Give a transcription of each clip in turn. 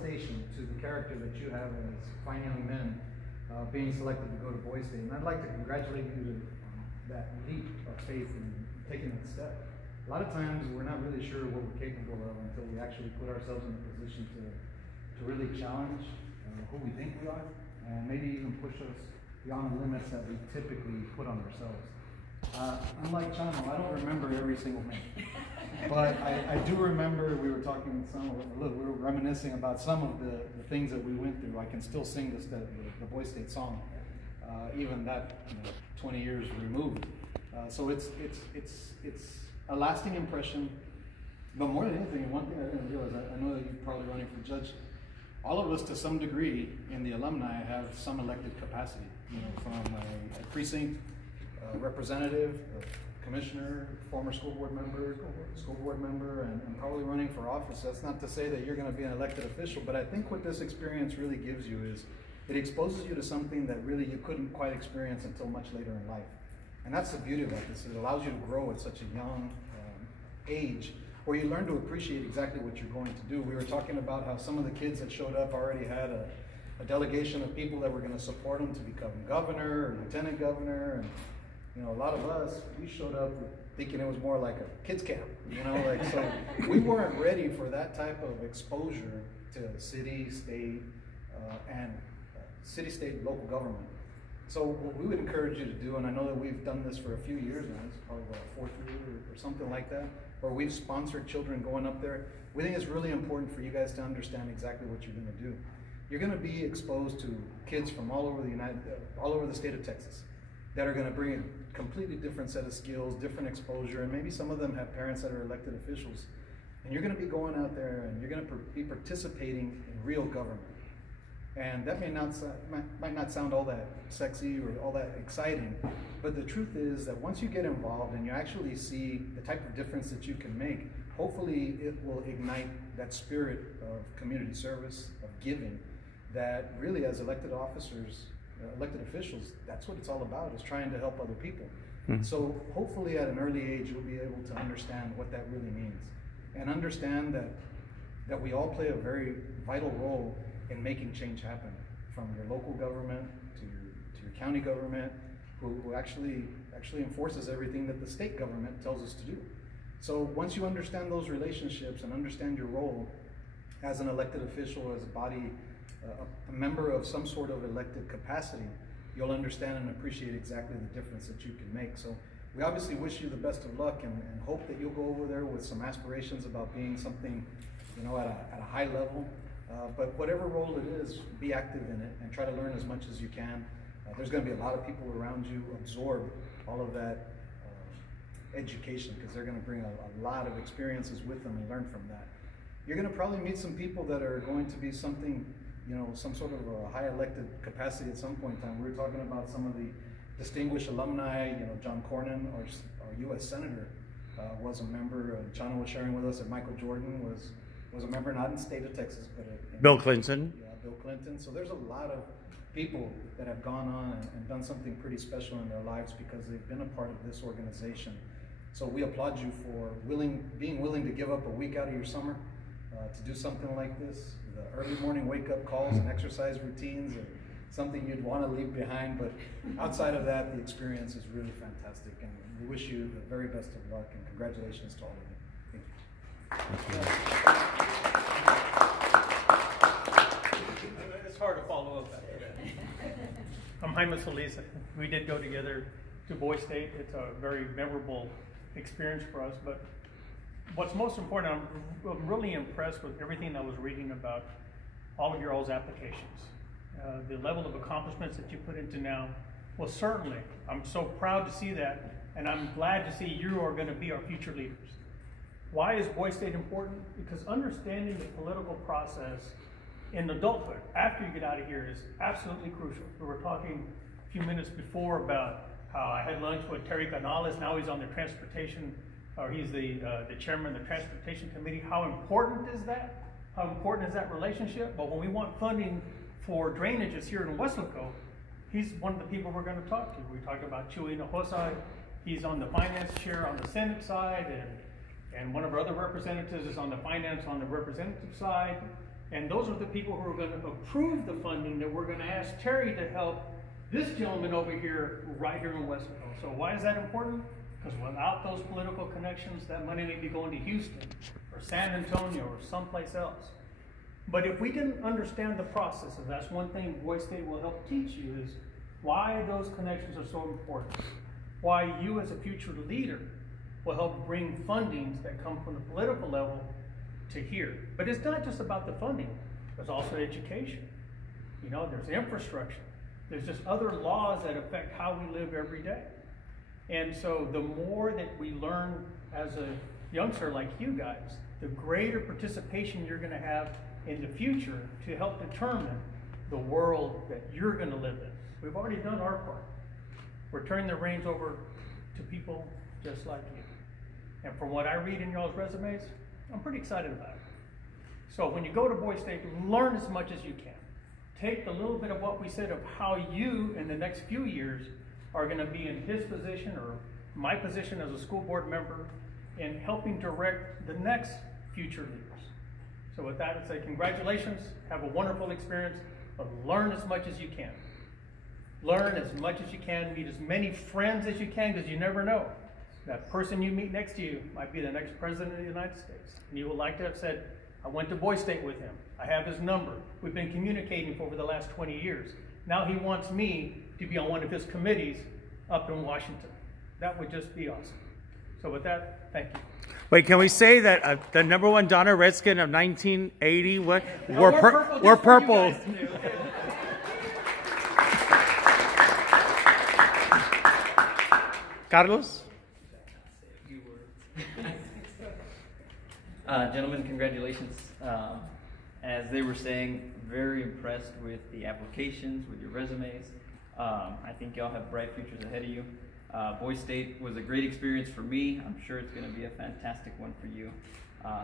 attestation to the character that you have as fine young men being selected to go to Boys State. And I'd like to congratulate you to that leap of faith in taking that step. A lot of times we're not really sure what we're capable of until we actually put ourselves in a position to really challenge who we think we are, and maybe even push us beyond the limits that we typically put on ourselves. Unlike Chano, I don't remember every single minute, but I do remember we were talking we were reminiscing about some of the things that we went through. I can still sing the Boys State song, even that 20 years removed. So it's a lasting impression. But more than anything, one thing I didn't realize, I know that you're probably running for judge. All of us, to some degree, in the alumni have some elected capacity. From a precinct representative, a commissioner, former school board member, and probably running for office. That's not to say that you're going to be an elected official, but I think what this experience really gives you is it exposes you to something that really you couldn't quite experience until much later in life. And that's the beauty about this. It allows you to grow at such a young age, where you learn to appreciate exactly what you're going to do. We were talking about how some of the kids that showed up already had a delegation of people that were going to support them to become governor or lieutenant governor, and a lot of us, we showed up thinking it was more like a kids camp, so we weren't ready for that type of exposure to city, state, local government. So what we would encourage you to do, and I know that we've done this for a few years now, it's probably about a fourth year or something like that, where we've sponsored children going up there. We think it's really important for you guys to understand exactly what you're going to do. You're going to be exposed to kids from all over the state of Texas that are going to bring a completely different set of skills, different exposure, and maybe some of them have parents that are elected officials. And you're going to be going out there and you're going to be participating in real government. And that might not sound all that sexy or all that exciting, but the truth is that once you get involved and you actually see the type of difference that you can make, hopefully it will ignite that spirit of community service, of giving, that really as elected officers, elected officials, that's what it's all about, is trying to help other people. So hopefully at an early age you'll be able to understand what that really means, and understand that we all play a very vital role in making change happen, from your local government to your county government, who actually enforces everything that the state government tells us to do. So once you understand those relationships and understand your role as an elected official, as a body, a member of some sort of elected capacity, you'll understand and appreciate exactly the difference that you can make. So we obviously wish you the best of luck, and hope that you'll go over there with some aspirations about being something, at a high level. But whatever role it is, be active in it and try to learn as much as you can. There's going to be a lot of people around you. Absorb all of that education, because they're going to bring a lot of experiences with them and learn from that. You're going to probably meet some people that are going to be something, some sort of a high elected capacity at some point in time. We were talking about some of the distinguished alumni. John Cornyn, our U.S. Senator, was a member. Chano was sharing with us that Michael Jordan was a member, not in the state of Texas, but Bill Clinton. Yeah, Bill Clinton. So there's a lot of people that have gone on and done something pretty special in their lives because they've been a part of this organization. So we applaud you for being willing to give up a week out of your summer to do something like this. The early morning wake-up calls and exercise routines are something you'd want to leave behind, but outside of that, the experience is really fantastic, and we wish you the very best of luck, and congratulations to all of you. Thank you. It's hard to follow up after that. I'm Jaime Solis. We did go together to Boys State. It's a very memorable experience for us, but what's most important, I'm really impressed with everything I was reading about all of your all's applications. The level of accomplishments that you put into now, well, certainly, I'm so proud to see that, and I'm glad to see you are going to be our future leaders. Why is Boys State important? Because understanding the political process in adulthood, after you get out of here, is absolutely crucial. We were talking a few minutes before about how I had lunch with Terry Canales. Now he's on the transportation, or he's the chairman of the transportation committee. How important is that? How important is that relationship? But when we want funding for drainages here in Weslaco, he's one of the people we're going to talk to. We talked about Chuy Hinojosa. He's on the finance chair on the Senate side, and one of our other representatives is on the finance on the representative side. And those are the people who are going to approve the funding that we're going to ask Terry to help this gentleman over here, right here in Weslaco. So why is that important? Because without those political connections, that money may be going to Houston or San Antonio or someplace else. But if we didn't understand the process, and that's one thing Boys State will help teach you, is why those connections are so important. Why you as a future leader will help bring fundings that come from the political level to here. But it's not just about the funding. There's also education. You know, there's infrastructure. There's just other laws that affect how we live every day. And so the more that we learn as a youngster like you guys, the greater participation you're going to have in the future to help determine the world that you're going to live in. We've already done our part. We're turning the reins over to people just like you. And from what I read in y'all's resumes, I'm pretty excited about it. So when you go to Boys State, learn as much as you can. Take the little bit of what we said of how you in the next few years are going to be in his position or my position as a school board member in helping direct the next future leaders. So with that, I'd say congratulations, have a wonderful experience, but learn as much as you can. Learn as much as you can, meet as many friends as you can, because you never know. That person you meet next to you might be the next president of the United States. And you would like to have said, I went to Boys State with him. I have his number. We've been communicating for over the last 20 years. Now he wants me to be on one of his committees up in Washington. That would just be awesome. So with that, thank you. Wait, can we say that the ¡1 Donner Redskin of 1980 were purple? Carlos? Gentlemen, congratulations. As they were saying, very impressed with the applications, with your resumes. I think y'all have bright futures ahead of you. Boys State was a great experience for me. I'm sure it's going to be a fantastic one for you.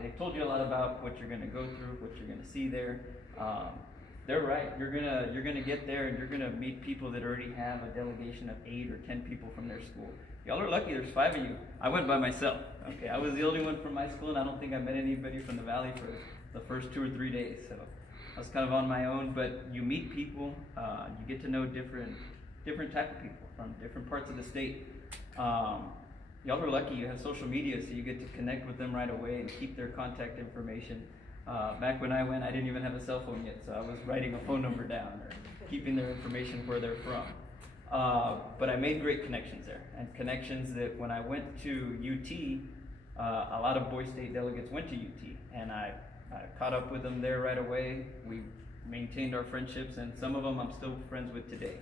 They've told you a lot about what you're going to go through, what you're going to see there. They're right. You're gonna get there and you're gonna meet people that already have a delegation of 8 or 10 people from their school. Y'all are lucky. There's 5 of you. I went by myself. Okay, I was the only one from my school, and I don't think I met anybody from the valley for the first 2 or 3 days. So I was kind of on my own. But you meet people. You get to know different type of people from different parts of the state. Y'all are lucky. You have social media, so you get to connect with them right away and keep their contact information. Back when I went, I didn't even have a cell phone yet, so I was writing a phone number down or keeping their information where they're from. But I made great connections there, and connections that when I went to UT, a lot of Boys State delegates went to UT, and I caught up with them there right away. We maintained our friendships, and some of them I'm still friends with today.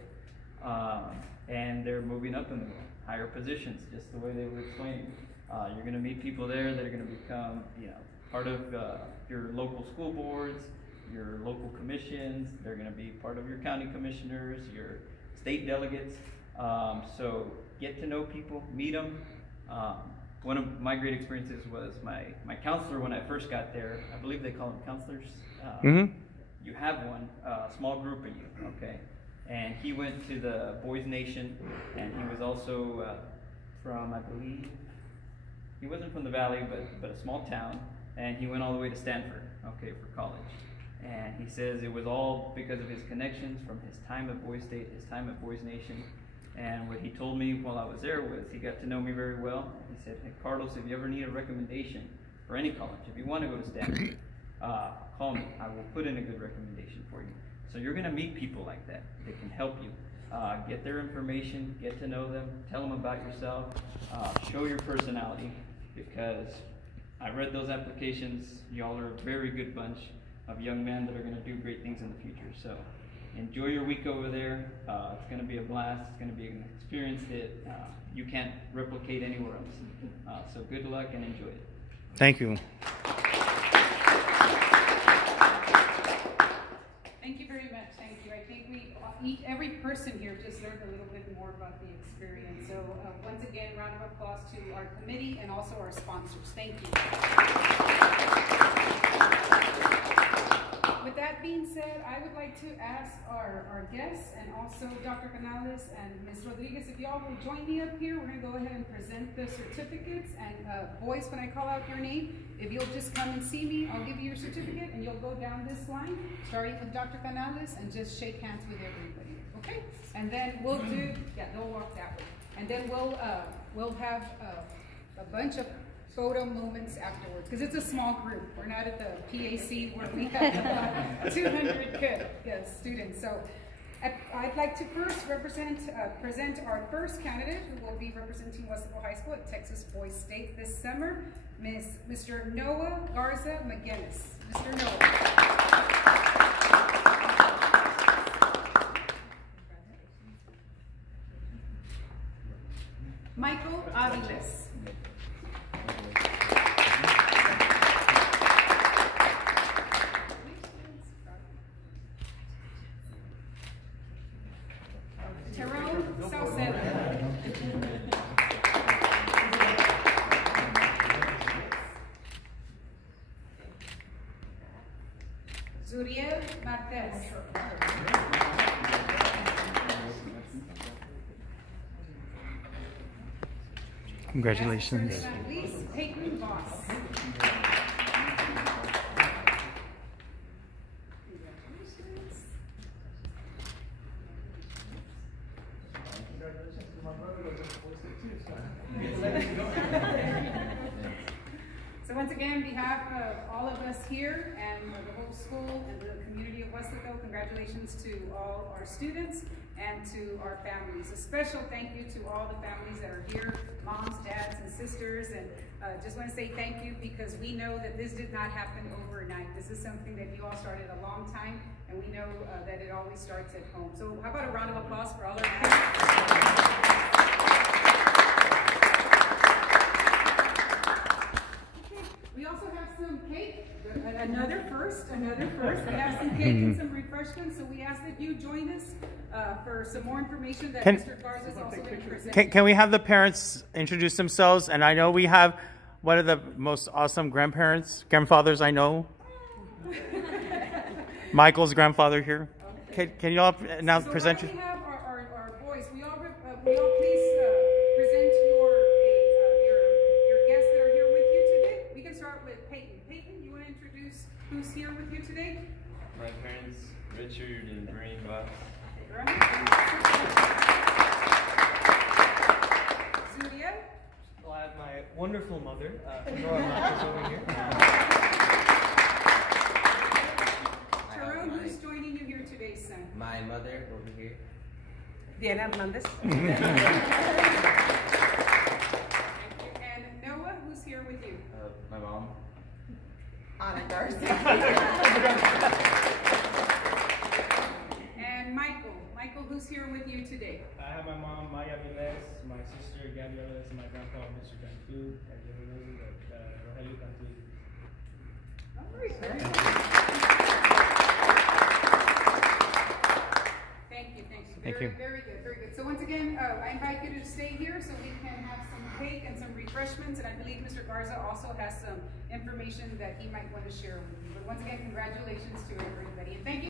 And they're moving up in the world, higher positions, just the way they were explaining. You're going to meet people there that are going to become, part of your local school boards, your local commissions. They're going to be part of your county commissioners, your state delegates. So get to know people, meet them. One of my great experiences was my counselor when I first got there. I believe they call them counselors. You have one, a small group of you, okay? And he went to the Boys Nation, and he was also from, I believe, he wasn't from the valley, but a small town. And he went all the way to Stanford, okay, for college. And he says it was all because of his connections from his time at Boys State, his time at Boys Nation. And what he told me while I was there was he got to know me very well. He said, hey, Carlos, if you ever need a recommendation for any college, if you want to go to Stanford, call me. I will put in a good recommendation for you. So you're going to meet people like that that can help you. Get their information, get to know them, tell them about yourself, show your personality, because I read those applications. Y'all are a very good bunch of young men that are going to do great things in the future. So enjoy your week over there. It's going to be a blast. It's going to be an experience that you can't replicate anywhere else. So good luck and enjoy it. Thank you. Thank you very much. Thank you. I think every person here just learned a little bit more about the experience. So once again, round of applause to our committee and also our sponsors. Thank you. With that being said, I would like to ask our guests and also Dr. Canales and Ms. Rodriguez, if y'all will join me up here, we're going to go ahead and present the certificates. And boys, when I call out your name, if you'll just come and see me, I'll give you your certificate, and you'll go down this line, starting with Dr. Canales, and just shake hands with everybody, okay? And then we'll do, yeah, they'll walk that way. And then we'll have a bunch of photo moments afterwards, because it's a small group. We're not at the PAC where we have about 200 students. So I'd like to first present our first candidate who will be representing Weslaco High School at Texas Boys State this summer, Mr. Noah Garza McGinnis. Mr. Noah. Michael Aviles. Zuriel Martez. Congratulations. Please, Peyton Voss. So once again, on behalf of all of us here and the whole school and the community of Weslaco, congratulations to all our students and to our families. A special thank you to all the families that are here, moms, dads, and sisters, and just want to say thank you because we know that this did not happen overnight. This is something that you all started a long time, and we know that it always starts at home. So how about a round of applause for all our parents? We also have some cake, another first. We have some cake and some refreshments, so we ask that you join us for some more information that Mr. Garza is also going to present. Can we have the parents introduce themselves? And I know we have one of the most awesome grandfathers I know. Michael's grandfather here. Okay. Can you all now present you? We have our boys. We all please present your guests that are here with you today. We can start with Peyton. Peyton, you want to introduce who's here with you today? My parents, Richard and Breen Voss. Zuria? Well, I have my wonderful mother, Nora Marcos over here. Sharon, who's joining you here today, son? My mother over here. Diana Hernandez. And Noah, who's here with you? My mom. Ana Garza. And Michael. Michael, who's here with you today? I have my mom, Maya Viles, my sister, Gabby Viles, and my grandpa, Mr. Cantu, and Rogelio Cantu. All right, very good. Thank you. Very good. So once again, I invite you to stay here so we can have some cake and some refreshments. And I believe Mr. Garza also has some information that he might want to share with you. But once again, congratulations to everybody. And thank you.